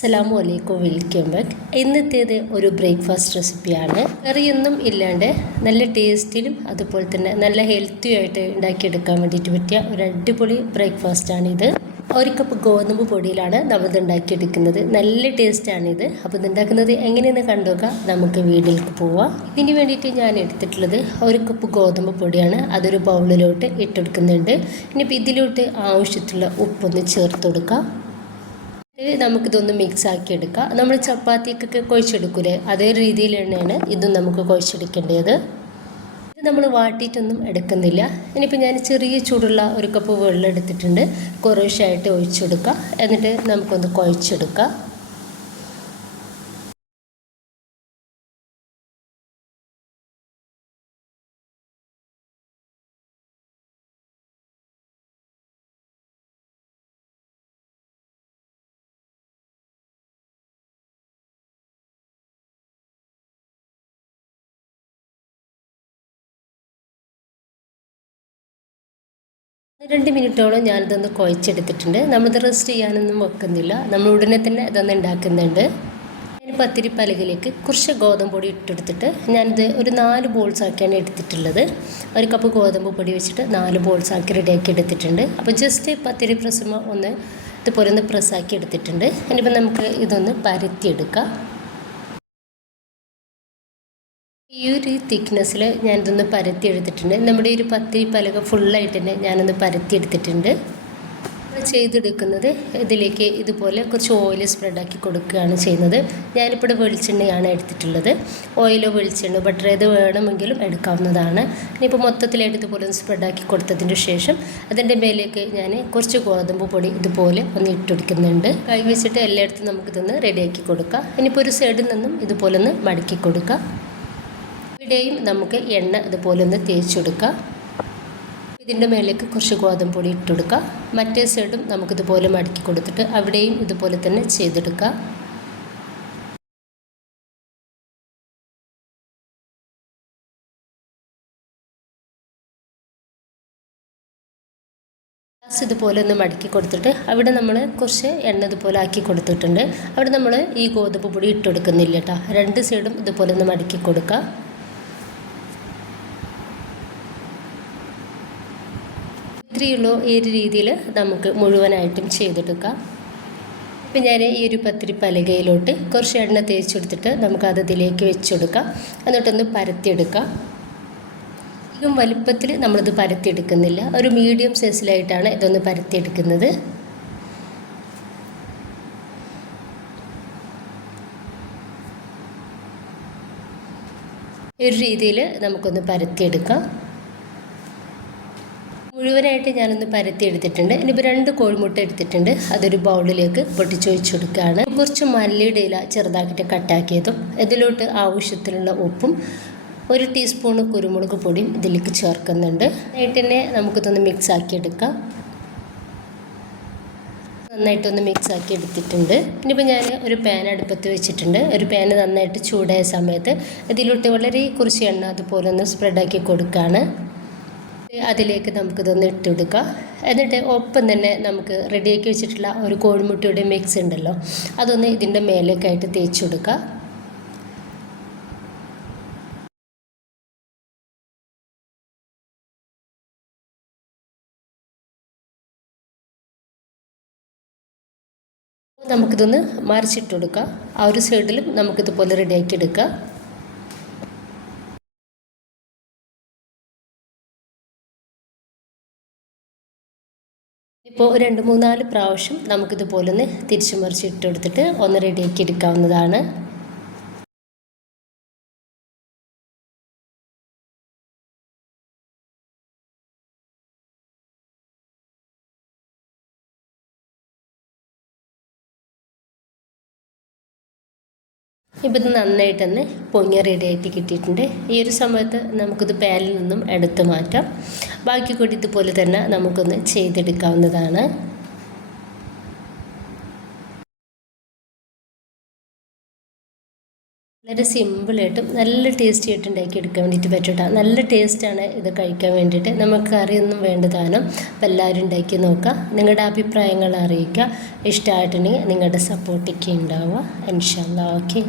അസ്സലാമു അലൈക്കും, welcome back. ഇന്നത്തേത് ഒരു ബ്രേക്ക്ഫാസ്റ്റ് റെസിപ്പിയാണ്. കറിയൊന്നും ഇല്ലാണ്ട് നല്ല ടേസ്റ്റിലും അതുപോലെ തന്നെ നല്ല ഹെൽത്തി ആയിട്ട് ഉണ്ടാക്കിയെടുക്കാൻ വേണ്ടിയിട്ട് പറ്റിയ ഒരു അടിപൊളി ബ്രേക്ക്ഫാസ്റ്റാണിത്. ഒരു കപ്പ് ഗോതമ്പ് പൊടിയിലാണ് നമ്മളിത് ഉണ്ടാക്കിയെടുക്കുന്നത്. നല്ല ടേസ്റ്റാണിത്. അപ്പോൾ ഇതുണ്ടാക്കുന്നത് എങ്ങനെയെന്ന് കണ്ടുനോക്കാം. നമുക്ക് വീട്ടിലേക്ക് പോവാം. ഇതിന് വേണ്ടിയിട്ട് ഞാൻ എടുത്തിട്ടുള്ളത് ഒരു കപ്പ് ഗോതമ്പ് പൊടിയാണ്. അതൊരു ബൗളിലോട്ട് ഇട്ടെടുക്കുന്നുണ്ട്. ഇനിയിപ്പോൾ ഇതിലോട്ട് ആവശ്യത്തിലുള്ള ഉപ്പൊന്ന് ചേർത്ത് കൊടുക്കാം. നമുക്കിതൊന്ന് മിക്സ് ആക്കി എടുക്കാം. നമ്മൾ ചപ്പാത്തിക്കൊക്കെ കുഴച്ചെടുക്കൂലേ, അതേ രീതിയിൽ തന്നെയാണ് ഇതും നമുക്ക് കുഴച്ചെടുക്കേണ്ടത്. ഇത് നമ്മൾ വാട്ടിയിട്ടൊന്നും എടുക്കുന്നില്ല. ഇനിയിപ്പോൾ ഞാൻ ചെറിയ ചൂടുള്ള ഒരു കപ്പ് വെള്ളം എടുത്തിട്ടുണ്ട്. കുറേശ്ശായിട്ട് ഒഴിച്ചെടുക്കുക. എന്നിട്ട് നമുക്കൊന്ന് കുഴച്ചെടുക്കാം. രണ്ട് മിനിറ്റോളം ഞാനിതൊന്ന് കുഴച്ചെടുത്തിട്ടുണ്ട്. നമ്മളിത് റെസ്റ്റ് ചെയ്യാനൊന്നും വെക്കുന്നില്ല. നമ്മൾ ഉടനെ തന്നെ ഇതൊന്ന് ഉണ്ടാക്കുന്നുണ്ട്. ഞാൻ പത്തിരി പലകയിലേക്ക് കുറച്ച് ഗോതമ്പ് പൊടി ഇട്ടെടുത്തിട്ട് ഞാനിത് ഒരു 4 ബോൾസ് ആക്കിയാണ് എടുത്തിട്ടുള്ളത്. ഒരു കപ്പ് ഗോതമ്പ് പൊടി വെച്ചിട്ട് 4 ബോൾസ് ആക്കി റെഡിയാക്കി എടുത്തിട്ടുണ്ട്. അപ്പോൾ ജസ്റ്റ് പത്തിരി പ്രസ്സുമ്പോൾ ഒന്ന് ഇതുപോലെ ഒന്ന് പ്രസ്സാക്കി എടുത്തിട്ടുണ്ട്. ഇനിയിപ്പോൾ നമുക്ക് ഇതൊന്ന് പരത്തിയെടുക്കാം. ഈ ഒരു തിക്നെസ്സിൽ ഞാനിതൊന്ന് പരത്തി എടുത്തിട്ടുണ്ട്. നമ്മുടെ ഒരു പത്തിരി പലക ഫുള്ളായിട്ട് തന്നെ ഞാനൊന്ന് പരത്തി എടുത്തിട്ടുണ്ട്. ചെയ്തെടുക്കുന്നത് ഇതിലേക്ക് ഇതുപോലെ കുറച്ച് ഓയിൽ സ്പ്രെഡാക്കി കൊടുക്കുകയാണ് ചെയ്യുന്നത്. ഞാനിപ്പോൾ വെളിച്ചെണ്ണയാണ് എടുത്തിട്ടുള്ളത്. ഓയിലോ വെളിച്ചെണ്ണ ബട്ടർ ഏത് വേണമെങ്കിലും എടുക്കാവുന്നതാണ്. ഇനിയിപ്പോൾ മൊത്തത്തിലായിട്ട് ഇതുപോലെ ഒന്ന് സ്പ്രെഡാക്കി കൊടുത്തതിന് ശേഷം അതിൻ്റെ മേലേക്ക് ഞാൻ കുറച്ച് ഗോതമ്പ് പൊടി ഇതുപോലെ ഒന്ന് ഇട്ടുകൊടുക്കുന്നുണ്ട്. കൈ വെച്ചിട്ട് എല്ലായിടത്തും നമുക്കിതൊന്ന് റെഡിയാക്കി കൊടുക്കാം. ഇനിയിപ്പോൾ ഒരു സൈഡിൽ നിന്നും ഇതുപോലെ ഒന്ന് മടക്കി കൊടുക്കാം. ഇവിടെയും നമുക്ക് എണ്ണ ഇതുപോലെ ഒന്ന് തേച്ചെടുക്കാം. ഇതിൻ്റെ മേലേക്ക് കുറച്ച് ഗോതമ്പ് പൊടി ഇട്ടെടുക്കാം. മറ്റേ സൈഡും നമുക്കിതുപോലെ മടക്കി കൊടുത്തിട്ട് അവിടെയും ഇതുപോലെ തന്നെ ചെയ്തെടുക്കാം. ഇതുപോലെ ഒന്ന് മടക്കി കൊടുത്തിട്ട് അവിടെ നമ്മൾ കുറച്ച് എണ്ണ ഇതുപോലെ ആക്കി കൊടുത്തിട്ടുണ്ട്. അവിടെ നമ്മൾ ഈ ഗോതമ്പ് പൊടി ഇട്ടെടുക്കുന്നില്ല കേട്ടോ. രണ്ട് സൈഡും ഇതുപോലെ ഒന്ന് മടക്കി കൊടുക്കാം. ഇത്രയുള്ളൂ. ഈ ഒരു രീതിയിൽ നമുക്ക് മുഴുവനായിട്ടും ചെയ്തെടുക്കാം. ഇപ്പം ഞാൻ ഈ ഒരു പത്തിരി പലകയിലോട്ട് കുറച്ച് എണ്ണ തേച്ചെടുത്തിട്ട് നമുക്കത് ഇതിലേക്ക് വെച്ചെടുക്കാം. എന്നിട്ടൊന്ന് പരത്തിയെടുക്കാം. അധികം വലുപ്പത്തിൽ നമ്മളിത് പരത്തിയെടുക്കുന്നില്ല. ഒരു മീഡിയം സൈസിലായിട്ടാണ് ഇതൊന്ന് പരത്തിയെടുക്കുന്നത്. ഈ ഒരു രീതിയിൽ നമുക്കൊന്ന് പരത്തിയെടുക്കാം. മുഴുവനായിട്ട് ഞാനൊന്ന് പരത്തി എടുത്തിട്ടുണ്ട്. ഇനിയിപ്പോൾ 2 കോഴിമുട്ട എടുത്തിട്ടുണ്ട്. അതൊരു ബൗളിലേക്ക് പൊട്ടിച്ചൊഴിച്ച് കൊടുക്കുകയാണ്. കുറച്ച് മല്ലിയുടെ ഇല ചെറുതാക്കിയിട്ട് കട്ടാക്കിയതും ഇതിലോട്ട് ആവശ്യത്തിനുള്ള ഉപ്പും 1 ടീസ്പൂൺ കുരുമുളക് പൊടിയും ഇതിലേക്ക് ചേർക്കുന്നുണ്ട്. നന്നായിട്ട് തന്നെ നമുക്കിതൊന്ന് മിക്സ് ആക്കി എടുക്കാം. നന്നായിട്ടൊന്ന് മിക്സ് ആക്കി എടുത്തിട്ടുണ്ട്. ഇനിയിപ്പോൾ ഞാൻ ഒരു പാൻ അടുപ്പത്ത് വെച്ചിട്ടുണ്ട്. ഒരു പാൻ നന്നായിട്ട് ചൂടായ സമയത്ത് ഇതിലോട്ട് വളരെ കുറച്ച് എണ്ണ അതുപോലെ ഒന്ന് സ്പ്രെഡാക്കി കൊടുക്കുകയാണ്. അതിലേക്ക് നമുക്കിതൊന്ന് ഇട്ടെടുക്കാം. എന്നിട്ട് ഒപ്പം തന്നെ നമുക്ക് റെഡിയാക്കി വെച്ചിട്ടുള്ള ഒരു കോഴിമുട്ടയുടെ മിക്സ് ഉണ്ടല്ലോ, അതൊന്ന് ഇതിൻ്റെ മേലേക്കായിട്ട് തേച്ച് കൊടുക്കുക. നമുക്കിതൊന്ന് മറിച്ചിട്ട് കൊടുക്കുക. ആ ഒരു സൈഡിലും നമുക്കിതുപോലെ റെഡിയാക്കി എടുക്കുക. ഇപ്പോൾ 2-3-4 പ്രാവശ്യം നമുക്കിതുപോലെ ഒന്ന് തിരിച്ചു മറിച്ചിട്ടെടുത്തിട്ട് ഒന്ന് റെഡിയാക്കി എടുക്കാവുന്നതാണ്. ഇപ്പോൾ ഇത് നന്നായിട്ടൊന്ന് പൊങ്ങി റെഡിയായിട്ട് കിട്ടിയിട്ടുണ്ട്. ഈ ഒരു സമയത്ത് നമുക്കിത് പാനിൽ നിന്നും എടുത്ത് മാറ്റാം. ബാക്കി കൂടി ഇതുപോലെ തന്നെ നമുക്കൊന്ന് ചെയ്തെടുക്കാവുന്നതാണ്. വളരെ സിമ്പിളായിട്ടും നല്ല ടേസ്റ്റി ആയിട്ട് ഉണ്ടാക്കിയെടുക്കാൻ വേണ്ടിയിട്ട് പറ്റൂട്ടോ. നല്ല ടേസ്റ്റാണ് ഇത് കഴിക്കാൻ വേണ്ടിയിട്ട്. നമുക്ക് കറിയൊന്നും വേണ്ടതാനും. അപ്പോൾ എല്ലാവരും ഉണ്ടാക്കി നോക്കുക. നിങ്ങളുടെ അഭിപ്രായങ്ങൾ അറിയിക്കുക. ഇഷ്ടമായിട്ടുണ്ടെങ്കിൽ നിങ്ങളുടെ സപ്പോർട്ടൊക്കെ ഉണ്ടാവുക. ഇൻഷാ അല്ലാഹ്. ഓക്കെ.